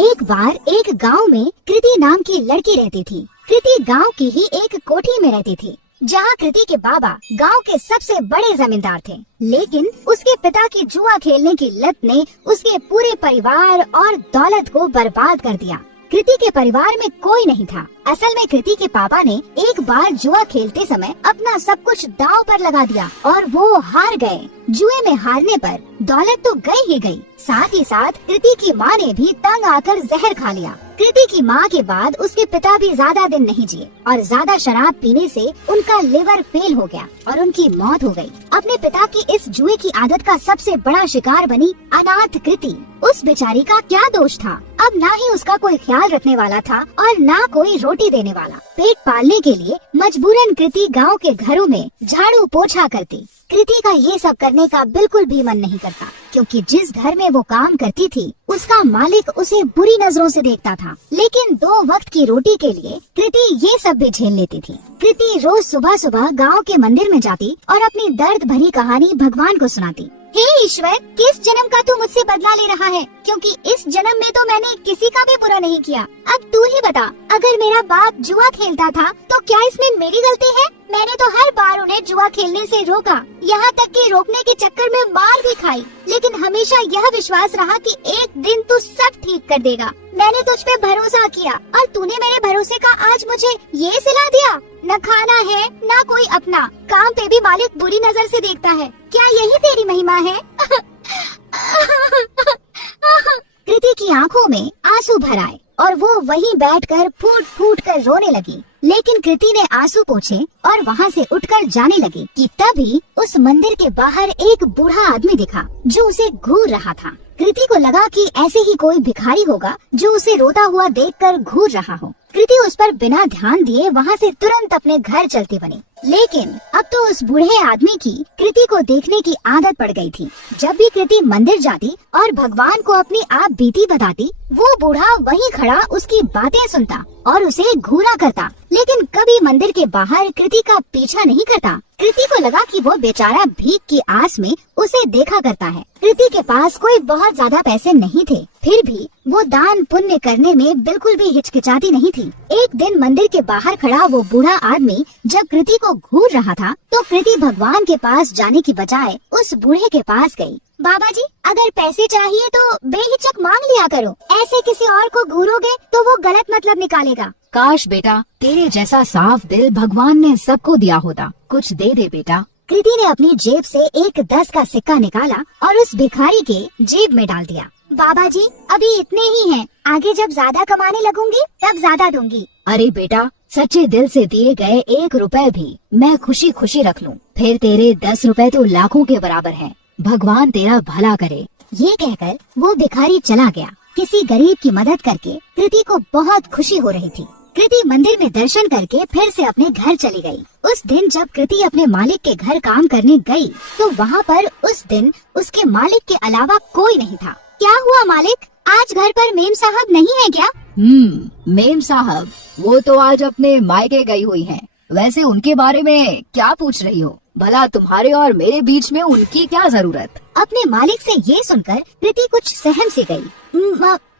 एक बार एक गांव में कृति नाम की लड़की रहती थी। कृति गांव की ही एक कोठी में रहती थी, जहां कृति के बाबा गांव के सबसे बड़े जमींदार थे। लेकिन उसके पिता की जुआ खेलने की लत ने उसके पूरे परिवार और दौलत को बर्बाद कर दिया। कृति के परिवार में कोई नहीं था। असल में कृति के पापा ने एक बार जुआ खेलते समय अपना सब कुछ दांव पर लगा दिया और वो हार गए। जुए में हारने पर दौलत तो गई ही गई, साथ ही साथ कृति की माँ ने भी तंग आकर जहर खा लिया। कृति की माँ के बाद उसके पिता भी ज्यादा दिन नहीं जिए और ज्यादा शराब पीने से उनका लिवर फेल हो गया और उनकी मौत हो गई। अपने पिता की इस जुए की आदत का सबसे बड़ा शिकार बनी अनाथ कृति। उस बेचारी का क्या दोष था? अब ना ही उसका कोई ख्याल रखने वाला था और ना कोई रोटी देने वाला। पेट पालने के लिए मजबूरन कृति गांव के घरों में झाड़ू पोछा करती। कृति का ये सब करने का बिल्कुल भी मन नहीं करता, क्योंकि जिस घर में वो काम करती थी उसका मालिक उसे बुरी नजरों से देखता था। लेकिन 2 वक्त की रोटी के लिए कृति ये सब भी झेल लेती थी। कृति रोज सुबह सुबह गांव के मंदिर में जाती और अपनी दर्द भरी कहानी भगवान को सुनाती। हे ईश्वर, किस जन्म का तू मुझसे बदला ले रहा है? क्योंकि इस जन्म में तो मैंने किसी का भी बुरा नहीं किया। अब तू ही बता, अगर मेरा बाप जुआ खेलता था तो क्या इसमें मेरी गलती है? मैंने तो हर बार उन्हें जुआ खेलने से रोका, यहाँ तक कि रोकने के चक्कर में मार भी खाई, लेकिन हमेशा यह विश्वास रहा कि एक दिन तू सब ठीक कर देगा। मैंने तुझ पे भरोसा किया और तूने मेरे भरोसे का आज मुझे ये सिला दिया। न खाना है न कोई अपना, काम पे भी मालिक बुरी नजर से देखता है। क्या यही तेरी महिमा है? कृति की आंखों में आंसू भर आए और वो वहीं बैठकर फूट फूट कर रोने लगी। लेकिन कृति ने आंसू पोंछे और वहाँ से उठकर जाने लगी कि तभी उस मंदिर के बाहर एक बूढ़ा आदमी दिखा जो उसे घूर रहा था। कृति को लगा कि ऐसे ही कोई भिखारी होगा जो उसे रोता हुआ देखकर घूर रहा हो। कृति उस पर बिना ध्यान दिए वहाँ से तुरंत अपने घर चलती बनी। लेकिन अब तो उस बूढ़े आदमी की कृति को देखने की आदत पड़ गई थी। जब भी कृति मंदिर जाती और भगवान को अपनी आप बीती बताती, वो बूढ़ा वहीं खड़ा उसकी बातें सुनता और उसे घूरा करता, लेकिन कभी मंदिर के बाहर कृति का पीछा नहीं करता। कृति को लगा कि वो बेचारा भीख की आस में उसे देखा करता है। कृति के पास कोई बहुत ज्यादा पैसे नहीं थे, फिर भी वो दान पुण्य करने में बिल्कुल भी हिचकिचाती नहीं थी। एक दिन मंदिर के बाहर खड़ा वो बूढ़ा आदमी जब कृति को घूर रहा था तो कृति भगवान के पास जाने की बजाय उस बूढ़े के पास गई। बाबा जी, अगर पैसे चाहिए तो बेहिचक मांग लिया करो, ऐसे किसी और को घूरोगे तो वो गलत मतलब निकालेगा। काश बेटा, तेरे जैसा साफ दिल भगवान ने सबको दिया होता। कुछ दे दे बेटा। कृति ने अपनी जेब से एक 10 का सिक्का निकाला और उस भिखारी के जेब में डाल दिया। बाबा जी, अभी इतने ही हैं, आगे जब ज्यादा कमाने लगूंगी तब ज्यादा दूंगी। अरे बेटा, सच्चे दिल से दिए गए 1 रुपए भी मैं खुशी खुशी रख लूं, फिर तेरे 10 रुपए तो लाखों के बराबर हैं। भगवान तेरा भला करे। ये कहकर वो भिखारी चला गया। किसी गरीब की मदद करके कृति को बहुत खुशी हो रही थी। कृति मंदिर में दर्शन करके फिर से अपने घर चली गई। उस दिन जब कृति अपने मालिक के घर काम करने गई तो वहाँ पर उस दिन उसके मालिक के अलावा कोई नहीं था। क्या हुआ मालिक, आज घर पर मेम साहब नहीं है क्या? मेम साहब वो तो आज अपने मायके गई हुई हैं। वैसे उनके बारे में क्या पूछ रही हो? भला तुम्हारे और मेरे बीच में उनकी क्या जरूरत? अपने मालिक से ये सुनकर कृति कुछ सहम सी गई।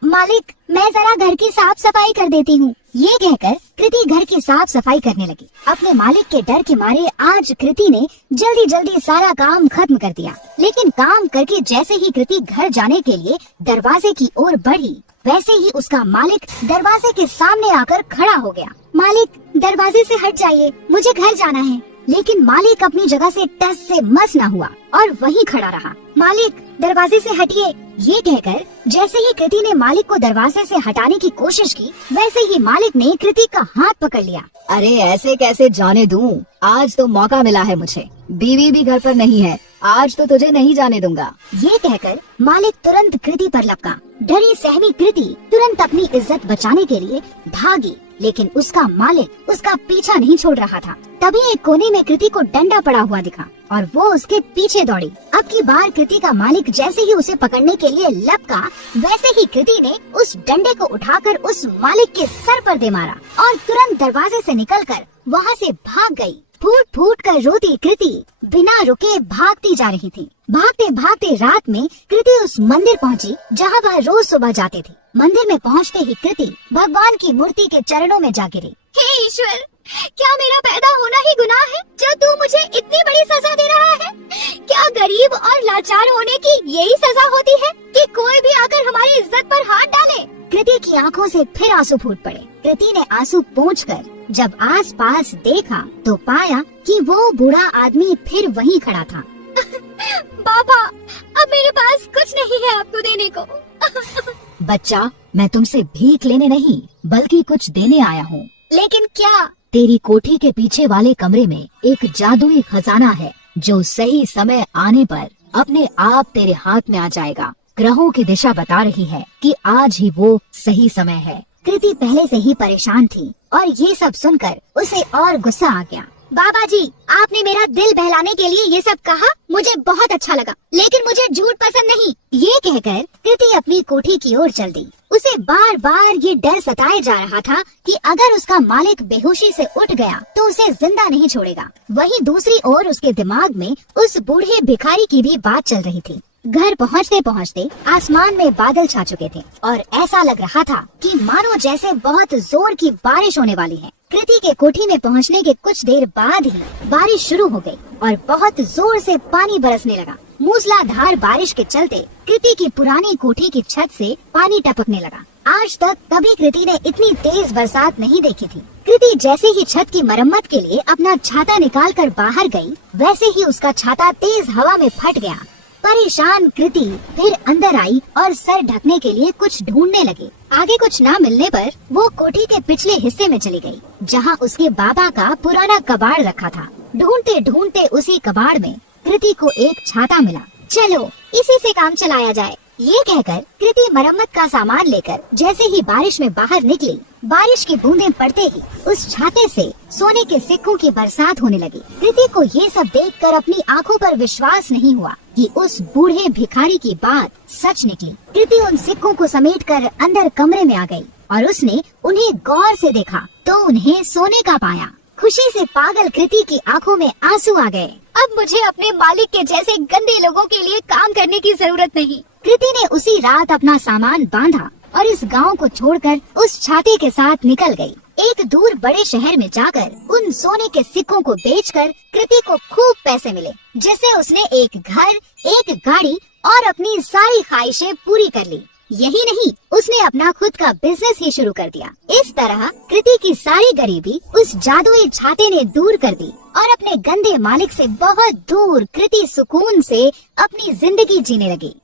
मालिक, मैं जरा घर की साफ सफाई कर देती हूँ। ये कहकर कृति घर की साफ सफाई करने लगी। अपने मालिक के डर के मारे आज कृति ने जल्दी जल्दी सारा काम खत्म कर दिया। लेकिन काम करके जैसे ही कृति घर जाने के लिए दरवाजे की ओर बढ़ी, वैसे ही उसका मालिक दरवाजे के सामने आकर खड़ा हो गया। मालिक, दरवाजे से हट जाइए, मुझे घर जाना है। लेकिन मालिक अपनी जगह से टस से मस न हुआ और वहीं खड़ा रहा। मालिक, दरवाजे से हटिए। ये कहकर जैसे ही कृति ने मालिक को दरवाजे से हटाने की कोशिश की, वैसे ही मालिक ने कृति का हाथ पकड़ लिया। अरे ऐसे कैसे जाने दूं? आज तो मौका मिला है मुझे, बीवी भी घर पर नहीं है, आज तो तुझे नहीं जाने दूंगा। ये कहकर मालिक तुरंत कृति पर लपका। डरी सहमी कृति तुरंत अपनी इज्जत बचाने के लिए भागी, लेकिन उसका मालिक उसका पीछा नहीं छोड़ रहा था। तभी एक कोने में कृति को डंडा पड़ा हुआ दिखा और वो उसके पीछे दौड़ी। अब की बार कृति का मालिक जैसे ही उसे पकड़ने के लिए लपका, वैसे ही कृति ने उस डंडे को उठाकर उस मालिक के सर पर दे मारा और तुरंत दरवाजे से निकलकर वहाँ से भाग गई। फूट फूट कर रोती कृति बिना रुके भागती जा रही थी। भागते भागते रात में कृति उस मंदिर पहुंची जहां वह रोज सुबह जाती थी। मंदिर में पहुंचते ही कृति भगवान की मूर्ति के चरणों में जा गिरी। हे ईश्वर, क्या मेरा पैदा होना ही गुनाह है जो तू मुझे इतनी बड़ी सजा दे रहा है? क्या गरीब और लाचार होने की यही सजा होती है कि कोई भी आकर हमारी इज्जत पर हाथ डाले? कृति की आंखों से फिर आंसू फूट पड़े। कृति ने आंसू पोंछकर जब आसपास देखा तो पाया कि वो बूढ़ा आदमी फिर वहीं खड़ा था। बाबा, अब मेरे पास कुछ नहीं है आपको देने को। बच्चा, मैं तुमसे भीख लेने नहीं बल्कि कुछ देने आया हूँ। लेकिन क्या? तेरी कोठी के पीछे वाले कमरे में एक जादुई खजाना है जो सही समय आने पर अपने आप तेरे हाथ में आ जाएगा। ग्रहों की दिशा बता रही है कि आज ही वो सही समय है। कृति पहले से ही परेशान थी और ये सब सुनकर उसे और गुस्सा आ गया। बाबा जी, आपने मेरा दिल बहलाने के लिए ये सब कहा, मुझे बहुत अच्छा लगा, लेकिन मुझे झूठ पसंद नहीं। ये कहकर कृति अपनी कोठी की ओर चल दी। उसे बार बार ये डर सताए जा रहा था कि अगर उसका मालिक बेहोशी से उठ गया तो उसे जिंदा नहीं छोड़ेगा। वहीं दूसरी ओर उसके दिमाग में उस बूढ़े भिखारी की भी बात चल रही थी। घर पहुंचते पहुंचते आसमान में बादल छा चुके थे और ऐसा लग रहा था कि मानो जैसे बहुत जोर की बारिश होने वाली है। कृति के कोठी में पहुंचने के कुछ देर बाद ही बारिश शुरू हो गई और बहुत जोर से पानी बरसने लगा। मूसलाधार बारिश के चलते कृति की पुरानी कोठी की छत से पानी टपकने लगा। आज तक कभी कृति ने इतनी तेज बरसात नहीं देखी थी। कृति जैसे ही छत की मरम्मत के लिए अपना छाता निकाल कर बाहर गई, वैसे ही उसका छाता तेज हवा में फट गया। परेशान कृति फिर अंदर आई और सर ढकने के लिए कुछ ढूंढने लगी। आगे कुछ ना मिलने पर वो कोठी के पिछले हिस्से में चली गई, जहाँ उसके बाबा का पुराना कबाड़ रखा था। ढूंढते ढूंढते उसी कबाड़ में कृति को एक छाता मिला। चलो इसी से काम चलाया जाए, ये कहकर कृति मरम्मत का सामान लेकर जैसे ही बारिश में बाहर निकली, बारिश की बूंदें पड़ते ही उस छाते से सोने के सिक्कों की बरसात होने लगी। कृति को ये सब देखकर अपनी आंखों पर विश्वास नहीं हुआ कि उस बूढ़े भिखारी की बात सच निकली। कृति उन सिक्कों को समेटकर अंदर कमरे में आ गई और उसने उन्हें गौर से देखा तो उन्हें सोने का पाया। खुशी से पागल कृति की आंखों में आंसू आ गए। अब मुझे अपने मालिक के जैसे गंदे लोगों के लिए काम करने की जरूरत नहीं। कृति ने उसी रात अपना सामान बांधा और इस गांव को छोड़कर उस छाते के साथ निकल गई। एक दूर बड़े शहर में जाकर उन सोने के सिक्कों को बेचकर कृति को खूब पैसे मिले, जिससे उसने एक घर, एक गाड़ी और अपनी सारी ख्वाहिशें पूरी कर ली। यही नहीं, उसने अपना खुद का बिजनेस ही शुरू कर दिया। इस तरह कृति की सारी गरीबी उस जादुई छाते ने दूर कर दी और अपने गंदे मालिक से बहुत दूर कृति सुकून से अपनी जिंदगी जीने लगी।